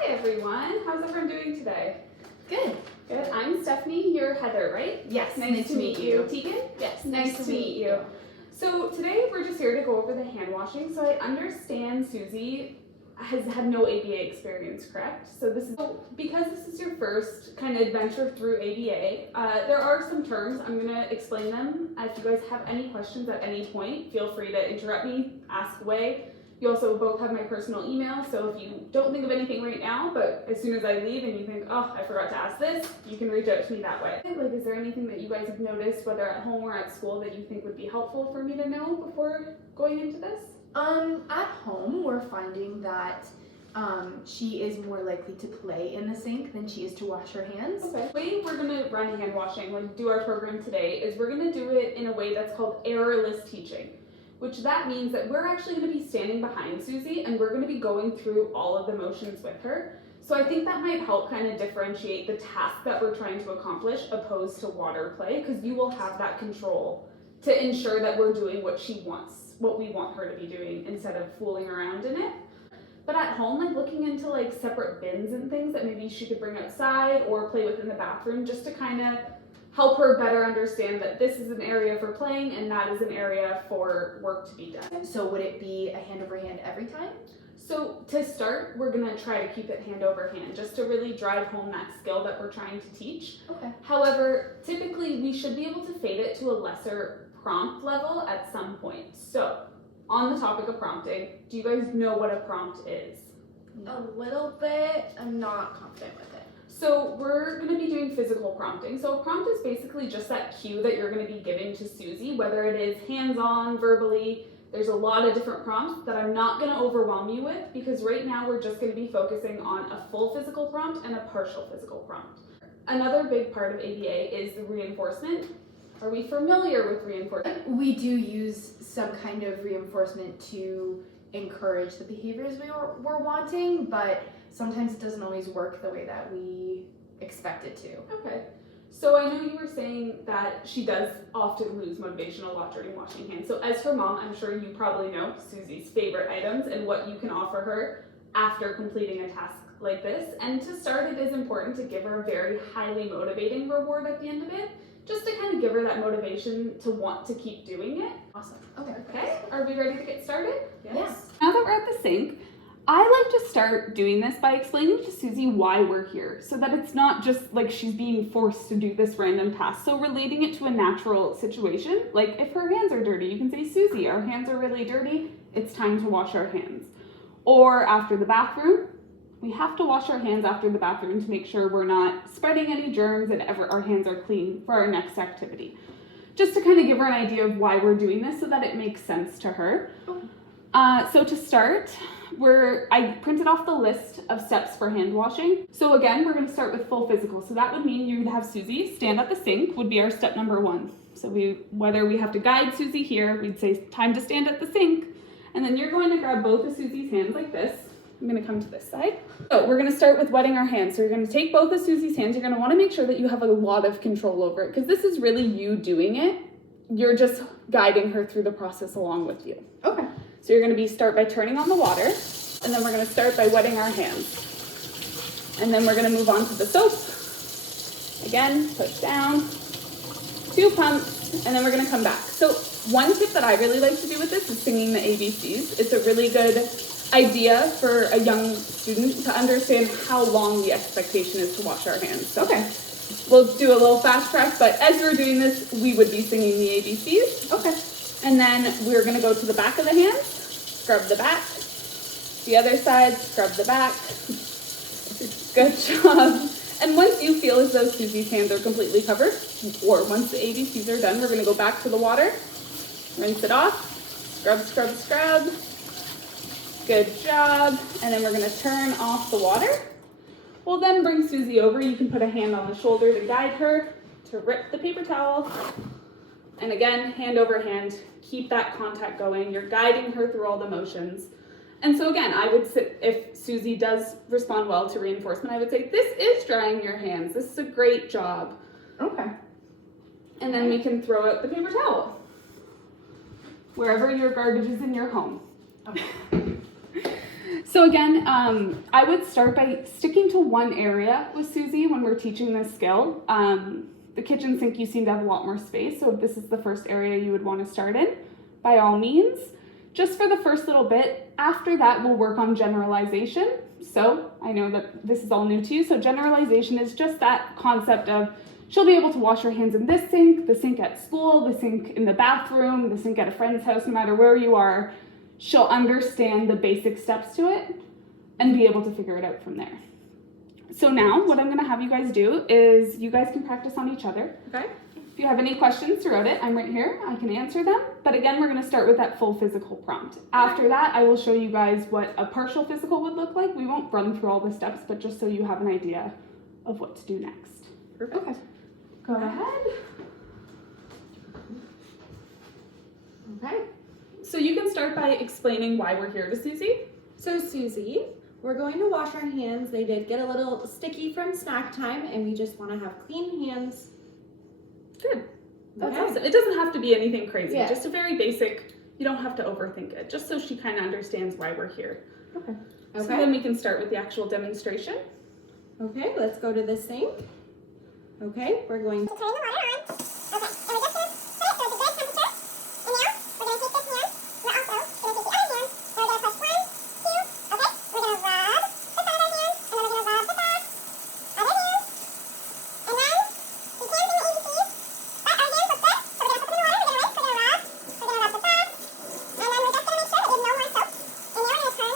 Hi everyone, how's everyone doing today? Good. Good. I'm Stephanie, you're Heather, right? Yes, Nice to meet you. Tegan? Yes, Nice to meet you. So today we're just here to go over the hand washing. So I understand Susie has had no ABA experience, correct? So because this is your first kind of adventure through ABA, there are some terms. I'm going to explain them. If you guys have any questions at any point, feel free to interrupt me, ask away. You also both have my personal email, so if you don't think of anything right now, but as soon as I leave and you think, oh, I forgot to ask this, you can reach out to me that way. Like, is there anything that you guys have noticed, whether at home or at school, that you think would be helpful for me to know before going into this? At home, we're finding that she is more likely to play in the sink than she is to wash her hands. Okay. The way we're going to run hand washing, like do our program today, is we're going to do it in a way that's called errorless teaching. Which that means that we're actually going to be standing behind Susie and we're going to be going through all of the motions with her. So I think that might help kind of differentiate the task that we're trying to accomplish opposed to water play, because you will have that control to ensure that we're doing what she wants, what we want her to be doing, instead of fooling around in it. But at home, like looking into like separate bins and things that maybe she could bring outside or play with in the bathroom, just to kind of help her better understand that this is an area for playing and that is an area for work to be done. So would it be a hand over hand every time? So to start, we're gonna try to keep it hand over hand, just to really drive home that skill that we're trying to teach. Okay. However, typically we should be able to fade it to a lesser prompt level at some point. So on the topic of prompting, do you guys know what a prompt is? A little bit. I'm not confident with it. So we're going to be doing physical prompting. So a prompt is basically just that cue that you're going to be giving to Susie, whether it is hands-on, verbally. There's a lot of different prompts that I'm not going to overwhelm you with, because right now we're just going to be focusing on a full physical prompt and a partial physical prompt. Another big part of ABA is the reinforcement. Are we familiar with reinforcement? We do use some kind of reinforcement to encourage the behaviors we're wanting, but sometimes it doesn't always work the way that we expect it to. Okay. So I know you were saying that she does often lose motivation a lot during washing hands. So as her mom, I'm sure you probably know Susie's favorite items and what you can offer her after completing a task like this. And to start, it is important to give her a very highly motivating reward at the end of it, just to kind of give her that motivation to want to keep doing it. Awesome. Okay. Okay, are we ready to get started? Yes. Now that we're at the sink, I like to start doing this by explaining to Susie why we're here, so that it's not just like she's being forced to do this random task. So relating it to a natural situation, like if her hands are dirty, you can say, Susie, our hands are really dirty, it's time to wash our hands. Or after the bathroom, we have to wash our hands after the bathroom to make sure we're not spreading any germs and our hands are clean for our next activity. Just to kind of give her an idea of why we're doing this so that it makes sense to her. So to start, I printed off the list of steps for hand washing. So again, we're going to start with full physical. So that would mean you would have Susie stand at the sink would be our step number 1. So whether we have to guide Susie here, we'd say time to stand at the sink. And then you're going to grab both of Susie's hands like this. I'm going to come to this side. So we're going to start with wetting our hands. So you're going to take both of Susie's hands. You're going to want to make sure that you have a lot of control over it, because this is really you doing it. You're just guiding her through the process along with you. Okay. So you're going to start by turning on the water, and then we're going to start by wetting our hands. And then we're going to move on to the soap. Again, push down, 2 pumps, and then we're going to come back. So one tip that I really like to do with this is singing the ABCs. It's a really good idea for a young student to understand how long the expectation is to wash our hands. So Okay. we'll do a little fast track, but as we're doing this, we would be singing the ABCs. Okay. And then we're going to go to the back of the hands, scrub the back, the other side, scrub the back. Good job. And once you feel as though Susie's hands are completely covered, or once the ABCs are done, we're going to go back to the water, rinse it off, scrub, scrub, scrub. Good job. And then we're going to turn off the water. We'll then bring Susie over. You can put a hand on the shoulder to guide her, to rip the paper towel. And again, hand over hand, keep that contact going. You're guiding her through all the motions. And so again, I would say, if Susie does respond well to reinforcement, I would say, this is drying your hands. This is a great job. Okay. And then we can throw out the paper towel, wherever your garbage is in your home. Okay. So again, I would start by sticking to one area with Susie when we're teaching this skill. The kitchen sink, you seem to have a lot more space, so if this is the first area you would want to start in, by all means. Just for the first little bit. After that, we'll work on generalization. So I know that this is all new to you, so generalization is just that concept of she'll be able to wash her hands in this sink, the sink at school, the sink in the bathroom, the sink at a friend's house, no matter where you are. She'll understand the basic steps to it and be able to figure it out from there. So now what I'm going to have you guys do is you guys can practice on each other. Okay. If you have any questions throughout it, I'm right here. I can answer them. But again, we're going to start with that full physical prompt. After that, I will show you guys what a partial physical would look like. We won't run through all the steps, but just so you have an idea of what to do next. Perfect. Okay. Go ahead. Okay. So you can start by explaining why we're here to Susie. So Susie, we're going to wash our hands. They did get a little sticky from snack time, and we just want to have clean hands. Good. That's Okay. awesome. It doesn't have to be anything crazy. Yeah. Just a very basic, you don't have to overthink it, just so she kind of understands why we're here. Okay. So then we can start with the actual demonstration. Okay, let's go to the sink. Okay, we're going to turn the water on. Okay, and we're just gonna put it so it's a good temperature. And now we're gonna take this hand. We're also gonna take the other hand. And we're gonna push 1, 2. Okay, we're gonna rub the front of our hand, and then we're gonna rub the back of our hand. And then these hands are easy to use, but our hands look good. So we're gonna put them in the water. We're gonna rinse. We're gonna rub the back, and then we're just gonna make sure that we have no more soap. And now we're gonna turn the water off.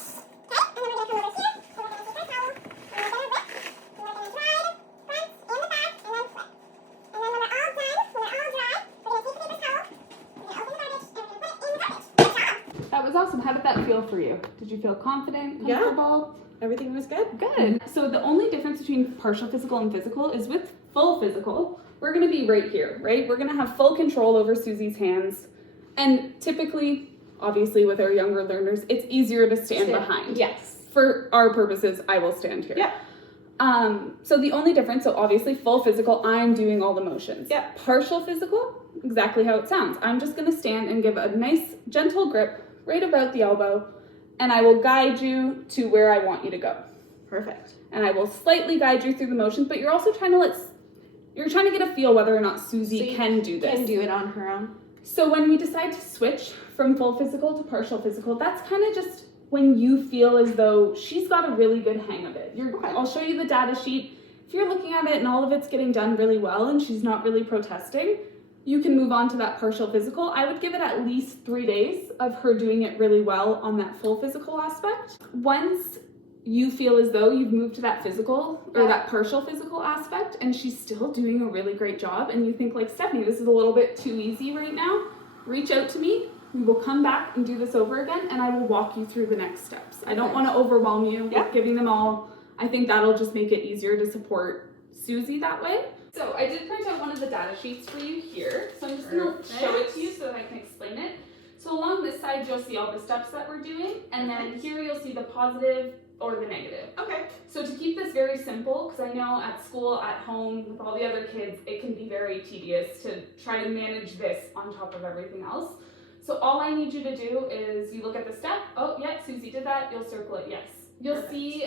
Okay, and then we're gonna come over here. And we're gonna take our towel. And we're gonna rip. And we're gonna dry the front and the back, and then flip. And then when we're all dry, we're gonna take the paper towel, we're gonna open the garbage, and we're gonna put it in the garbage. Good job! That was awesome. How did that feel for you? Did you feel confident, Yeah. comfortable? everything was good. Good. So the only difference between partial physical and physical is with full physical, we're going to be right here, right? We're going to have full control over Susie's hands. And typically, obviously with our younger learners, it's easier to stand behind. Yes. For our purposes, I will stand here. Yeah. So the only difference, so obviously full physical, I'm doing all the motions. Yeah. Partial physical, exactly how it sounds. I'm just going to stand and give a nice gentle grip right about the elbow, and I will guide you to where I want you to go. Perfect. And I will slightly guide you through the motions, but you're also trying to get a feel whether or not Susie So you can do this. Can do it on her own. So when we decide to switch from full physical to partial physical, that's kind of just when you feel as though she's got a really good hang of it. I'll show you the data sheet. If you're looking at it and all of it's getting done really well and she's not really protesting, you can move on to that partial physical. I would give it at least 3 days of her doing it really well on that full physical aspect. Once you feel as though you've moved to that physical or that partial physical aspect and she's still doing a really great job and you think like, Stephanie, this is a little bit too easy right now, reach out to me. We will come back and do this over again and I will walk you through the next steps. I don't want to overwhelm you with giving them all. I think that'll just make it easier to support Susie that way. So I did print out one of the data sheets for you here. So I'm just going to show it to you so that I can explain it. So along this side, you'll see all the steps that we're doing. And then here you'll see the positive or the negative. Okay. So to keep this very simple, because I know at school, at home, with all the other kids, it can be very tedious to try to manage this on top of everything else. So all I need you to do is you look at the step. Oh, yeah, Susie did that. You'll circle it, yes. You'll see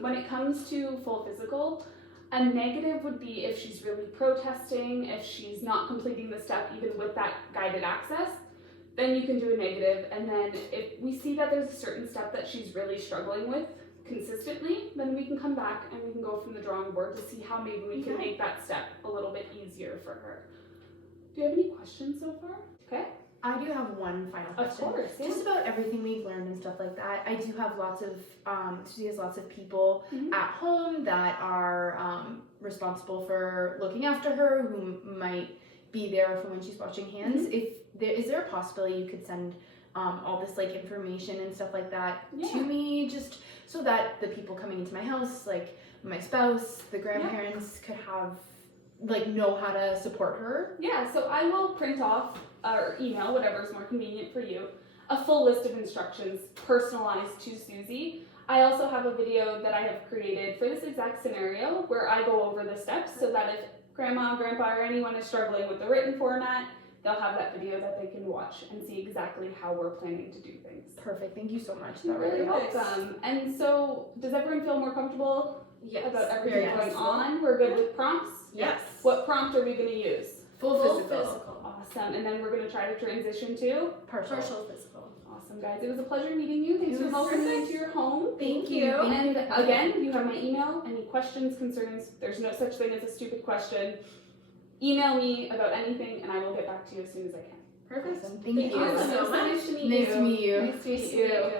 when it comes to full physical, a negative would be if she's really protesting, if she's not completing the step even with that guided access, then you can do a negative. And then if we see that there's a certain step that she's really struggling with consistently, then we can come back and we can go from the drawing board to see how maybe we can make that step a little bit easier for her. Do you have any questions so far? Okay. I do have one final question. Of course, yeah. Just about everything we've learned and stuff like that. I do have lots of, Susie has lots of people at home that are responsible for looking after her, who might be there for when she's washing hands. Is there a possibility you could send all this like information and stuff like that to me, just so that the people coming into my house, like my spouse, the grandparents, could have know how to support her? Yeah, so I will print off or email, whatever is more convenient for you, a full list of instructions personalized to Susie. I also have a video that I have created for this exact scenario where I go over the steps so that if grandma, grandpa, or anyone is struggling with the written format, they'll have that video that they can watch and see exactly how we're planning to do things. Perfect. Thank you so much. You're That really very helps. welcome. And so, does everyone feel more comfortable Yes. about everything Very going comfortable. on? We're good with prompts? Yes. What prompt are we going to use? Full Full physical. physical. Awesome. And then we're going to try to transition to? Partial. Partial physical. Awesome, guys. It was a pleasure meeting you. Thanks It for was helping me perfect. into your home. Thank you. And again, you have my email. Any questions, concerns, there's no such thing as a stupid question. Email me about anything and I will get back to you as soon as I can. Perfect. Awesome. Thank you. Thank you Awesome. so It was much. nice to meet Nice you. to meet you. Nice to meet you.